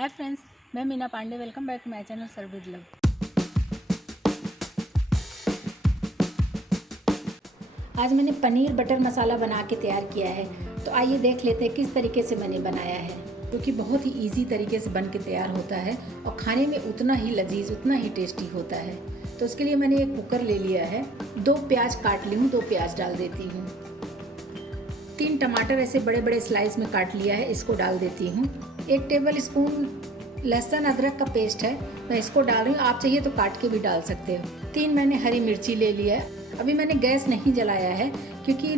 हाय friends, मैं Meena Pandey. Welcome back to my channel serve with love. आज मैंने पनीर बटर मसाला बना के तैयार किया है, तो आइए देख लेते हैं किस तरीके से मैंने बनाया है, क्योंकि बहुत ही इजी तरीके से बन के तैयार होता है और खाने में उतना ही लजीज, उतना ही टेस्टी होता है। तो उसके लिए मैंने एक कुकर ले लिया है, 2 प्याज काट ली हूँ, 2 प्याज डाल देती हूँ। 3 टमाटर ऐसे बड़े बड़े स्लाइस में काट लिया है, इसको डाल देती हूँ। 1 टेबल स्पून लहसुन अदरक का पेस्ट है, मैं इसको डाल रही हूँ। आप चाहिए तो काट के भी डाल सकते हो। 3 मैंने हरी मिर्ची ले लिया है। अभी मैंने गैस नहीं जलाया है, क्योंकि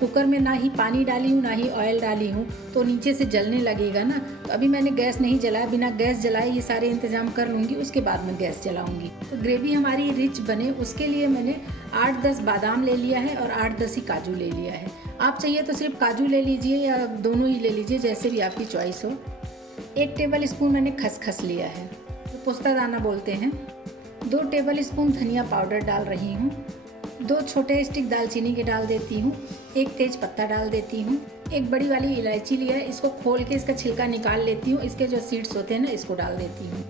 कुकर में ना ही पानी डाली हूँ ना ही ऑयल डाली हूँ, तो नीचे से जलने लगेगा ना। तो अभी मैंने गैस नहीं जलाया, बिना गैस जलाए ये सारे इंतज़ाम कर लूँगी, उसके बाद मैं गैस जलाऊँगी। तो ग्रेवी हमारी रिच बने उसके लिए मैंने 8-10 बादाम ले लिया है और 8-10 ही काजू ले लिया है। आप चाहिए तो सिर्फ काजू ले लीजिए या दोनों ही ले लीजिए, जैसे भी आपकी चॉइस हो। 1 टेबल स्पून मैंने खसखस लिया है, तो पोस्ता दाना बोलते हैं। 2 टेबल स्पून धनिया पाउडर डाल रही हूँ। 2 छोटे स्टिक दालचीनी के डाल देती हूँ। 1 तेज पत्ता डाल देती हूँ। 1 बड़ी वाली इलायची लिया है, इसको खोल के इसका छिलका निकाल लेती हूँ। इसके जो सीड्स होते हैं ना, इसको डाल देती हूँ।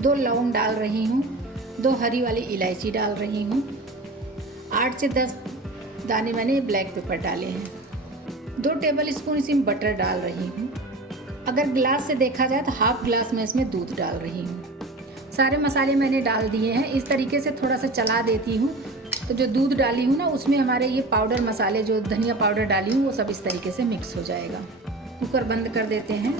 2 लौंग डाल रही हूँ। 2 हरी वाली इलायची डाल रही हूँ। 8 से 10 दाने मैंने ब्लैक पेपर डाले हैं। 2 टेबल स्पून इसमें बटर डाल रही हूँ। अगर गिलास से देखा जाए तो हाफ गिलास में इसमें दूध डाल रही हूँ। सारे मसाले मैंने डाल दिए हैं। इस तरीके से थोड़ा सा चला देती हूँ, तो जो दूध डाली हूँ ना, उसमें हमारे ये पाउडर मसाले, जो धनिया पाउडर डाली हूँ, वो सब इस तरीके से मिक्स हो जाएगा। कुकर बंद कर देते हैं।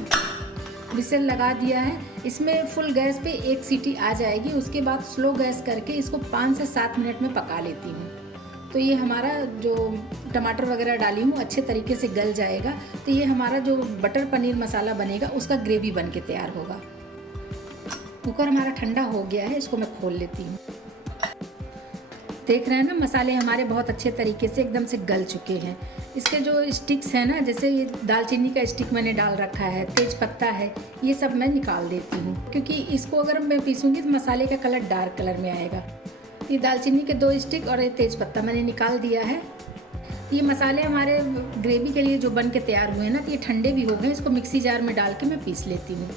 विसल लगा दिया है। इसमें फुल गैस पे 1 सीटी आ जाएगी, उसके बाद स्लो गैस करके इसको 5 से 7 मिनट में पका लेती हूँ। तो ये हमारा जो टमाटर वगैरह डाली हूँ अच्छे तरीके से गल जाएगा, तो ये हमारा जो बटर पनीर मसाला बनेगा उसका ग्रेवी बन के तैयार होगा। कुकर हमारा ठंडा हो गया है, इसको मैं खोल लेती हूँ। देख रहे हैं ना, मसाले हमारे बहुत अच्छे तरीके से एकदम से गल चुके हैं। इसके जो स्टिक्स हैं ना, जैसे ये दालचीनी का स्टिक मैंने डाल रखा है, तेज पत्ता है, ये सब मैं निकाल देती हूँ, क्योंकि इसको अगर मैं पीसूँगी तो मसाले का कलर डार्क कलर में आएगा। ये दालचीनी के 2 स्टिक और ये तेज पत्ता मैंने निकाल दिया है। ये मसाले हमारे ग्रेवी के लिए जो बन के तैयार हुए हैं ना, तो ये ठंडे भी हो गए। इसको मिक्सी जार में डाल के मैं पीस लेती हूँ।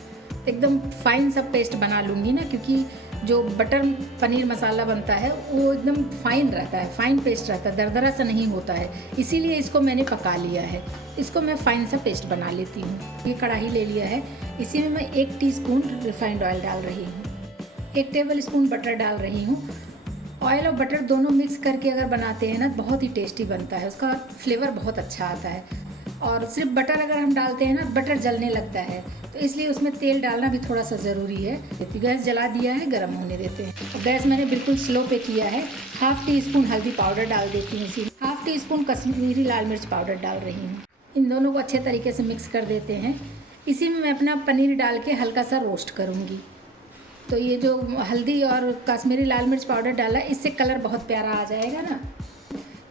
एकदम फाइन सा पेस्ट बना लूँगी ना, क्योंकि जो बटर पनीर मसाला बनता है वो एकदम फाइन रहता है, फाइन पेस्ट रहता है, दरदरा सा नहीं होता है। इसीलिए इसको मैंने पका लिया है। इसको मैं फाइन सा पेस्ट बना लेती हूँ। ये कढ़ाई ले लिया है, इसी में मैं 1 टीस्पून रिफाइंड ऑयल डाल रही हूँ। 1 टेबल स्पून बटर डाल रही हूँ। ऑयल और बटर दोनों मिक्स करके अगर बनाते हैं ना, बहुत ही टेस्टी बनता है, उसका फ्लेवर बहुत अच्छा आता है। और सिर्फ बटर अगर हम डालते हैं ना, बटर जलने लगता है, तो इसलिए उसमें तेल डालना भी थोड़ा सा ज़रूरी है। गैस जला दिया है, गर्म होने देते हैं। गैस मैंने बिल्कुल स्लो पे किया है। 1/2 टीस्पून हल्दी पाउडर डाल देती हूँ, इसी 1/2 टीस्पून कश्मीरी लाल मिर्च पाउडर डाल रही हूँ। इन दोनों को अच्छे तरीके से मिक्स कर देते हैं। इसी में मैं अपना पनीर डाल के हल्का सा रोस्ट करूँगी। तो ये जो हल्दी और कश्मीरी लाल मिर्च पाउडर डाला है, इससे कलर बहुत प्यारा आ जाएगा ना।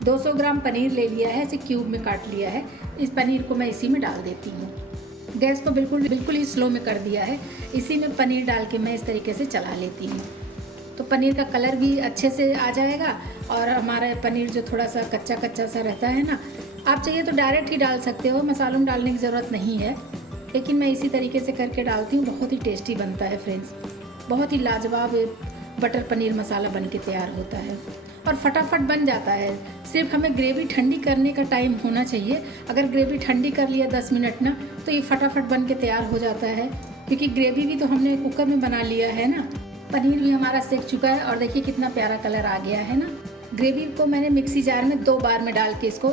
200 ग्राम पनीर ले लिया है, इसे क्यूब में काट लिया है। इस पनीर को मैं इसी में डाल देती हूँ। गैस को बिल्कुल ही स्लो में कर दिया है। इसी में पनीर डाल के मैं इस तरीके से चला लेती हूँ, तो पनीर का कलर भी अच्छे से आ जाएगा। और हमारा पनीर जो थोड़ा सा कच्चा कच्चा सा रहता है ना, आप चाहिए तो डायरेक्ट ही डाल सकते हो, मसालों में डालने की ज़रूरत नहीं है, लेकिन मैं इसी तरीके से करके डालती हूँ। बहुत ही टेस्टी बनता है फ्रेंड्स, बहुत ही लाजवाब बटर पनीर मसाला बन के तैयार होता है और फटाफट बन जाता है। सिर्फ हमें ग्रेवी ठंडी करने का टाइम होना चाहिए। अगर ग्रेवी ठंडी कर लिया 10 मिनट ना, तो ये फटाफट बन के तैयार हो जाता है, क्योंकि ग्रेवी भी तो हमने कुकर में बना लिया है ना। पनीर भी हमारा सेक चुका है और देखिए कितना प्यारा कलर आ गया है ना। ग्रेवी को मैंने मिक्सी जार में 2 बार में डाल के इसको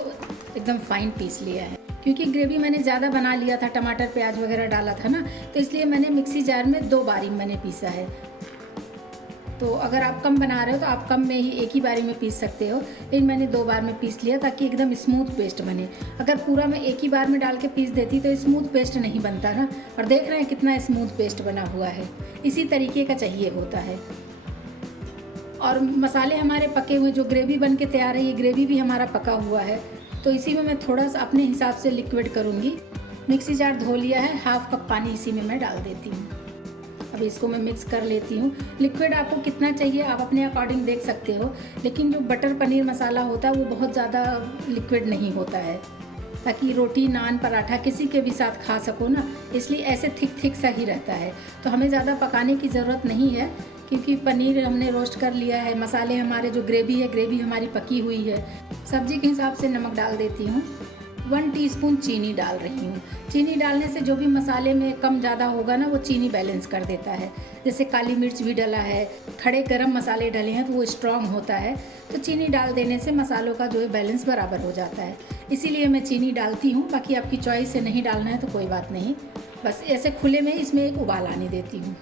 एकदम फाइन पीस लिया है, क्योंकि ग्रेवी मैंने ज़्यादा बना लिया था, टमाटर प्याज वगैरह डाला था ना, तो इसलिए मैंने मिक्सी जार में 2 बारी मैंने पीसा है। तो अगर आप कम बना रहे हो तो आप कम में ही एक ही बारी में पीस सकते हो, लेकिन मैंने 2 बार में पीस लिया ताकि एकदम स्मूथ पेस्ट बने। अगर पूरा मैं एक ही बार में डाल के पीस देती तो स्मूथ पेस्ट नहीं बनता ना। और देख रहे हैं कितना स्मूथ पेस्ट बना हुआ है, इसी तरीके का चाहिए होता है। और मसाले हमारे पके हुए, जो ग्रेवी बन के तैयार है, ये ग्रेवी भी हमारा पका हुआ है। तो इसी में मैं थोड़ा सा अपने हिसाब से लिक्विड करूँगी। मिक्सी जार धो लिया है, 1/2 कप पानी इसी में मैं डाल देती हूँ। अब इसको मैं मिक्स कर लेती हूँ। लिक्विड आपको कितना चाहिए आप अपने अकॉर्डिंग देख सकते हो, लेकिन जो बटर पनीर मसाला होता है वो बहुत ज़्यादा लिक्विड नहीं होता है। ताकि रोटी, नान, पराठा किसी के भी साथ खा सको ना, इसलिए ऐसे थिक सा ही रहता है। तो हमें ज़्यादा पकाने की ज़रूरत नहीं है, क्योंकि पनीर हमने रोस्ट कर लिया है। मसाले हमारे जो ग्रेवी हमारी पकी हुई है। सब्जी के हिसाब से नमक डाल देती हूँ। 1 टीस्पून चीनी डाल रही हूँ। चीनी डालने से जो भी मसाले में कम ज़्यादा होगा ना, वो चीनी बैलेंस कर देता है। जैसे काली मिर्च भी डला है, खड़े गरम मसाले डले हैं तो वो स्ट्रॉन्ग होता है, तो चीनी डाल देने से मसालों का जो है बैलेंस बराबर हो जाता है। इसीलिए मैं चीनी डालती हूँ। बाकी आपकी चॉइस से नहीं डालना है तो कोई बात नहीं। बस ऐसे खुले में इसमें एक उबाल आने देती हूँ।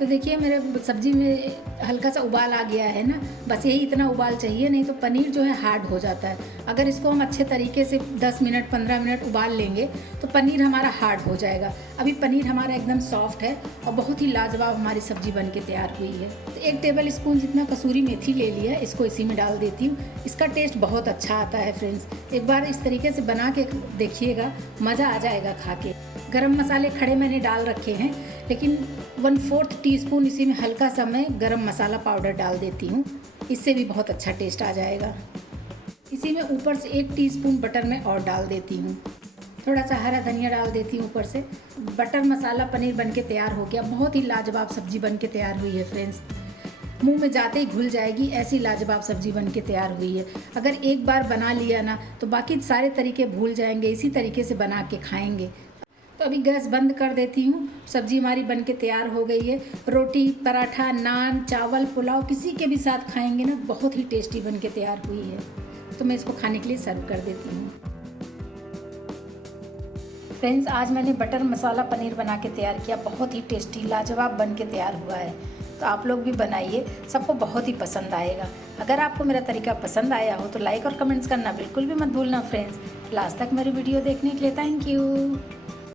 तो देखिए मेरे सब्ज़ी में हल्का सा उबाल आ गया है ना, बस यही इतना उबाल चाहिए, नहीं तो पनीर जो है हार्ड हो जाता है। अगर इसको हम अच्छे तरीके से 10 मिनट 15 मिनट उबाल लेंगे तो पनीर हमारा हार्ड हो जाएगा। अभी पनीर हमारा एकदम सॉफ्ट है और बहुत ही लाजवाब हमारी सब्ज़ी बन के तैयार हुई है। तो 1 टेबल स्पून जितना कसूरी मेथी ले लिया, इसको इसी में डाल देती हूँ। इसका टेस्ट बहुत अच्छा आता है फ्रेंड्स, एक बार इस तरीके से बना के देखिएगा, मज़ा आ जाएगा खा के। गरम मसाले खड़े मैंने डाल रखे हैं, लेकिन 1/4 टीस्पून इसी में हल्का सा मैं गरम मसाला पाउडर डाल देती हूँ। इससे भी बहुत अच्छा टेस्ट आ जाएगा। इसी में ऊपर से 1 टीस्पून बटर मैं और डाल देती हूँ। थोड़ा सा हरा धनिया डाल देती हूँ ऊपर से। बटर मसाला पनीर बन के तैयार हो गया। बहुत ही लाजवाब सब्जी बन के तैयार हुई है फ्रेंड्स, मुंह में जाते ही घुल जाएगी, ऐसी लाजवाब सब्जी बन के तैयार हुई है। अगर एक बार बना लिया ना तो बाकी सारे तरीके भूल जाएंगे, इसी तरीके से बना के खाएंगे। तो अभी गैस बंद कर देती हूँ। सब्जी हमारी बन के तैयार हो गई है। रोटी, पराठा, नान, चावल, पुलाव किसी के भी साथ खाएंगे ना, बहुत ही टेस्टी बन के तैयार हुई है। तो मैं इसको खाने के लिए सर्व कर देती हूँ। फ्रेंड्स, आज मैंने बटर मसाला पनीर बना के तैयार किया। बहुत ही टेस्टी लाजवाब बन के तैयार हुआ है। तो आप लोग भी बनाइए, सबको बहुत ही पसंद आएगा। अगर आपको मेरा तरीका पसंद आया हो तो लाइक और कमेंट्स करना बिल्कुल भी मत भूलना फ्रेंड्स। लास्ट तक मेरी वीडियो देखने के लिए थैंक यू।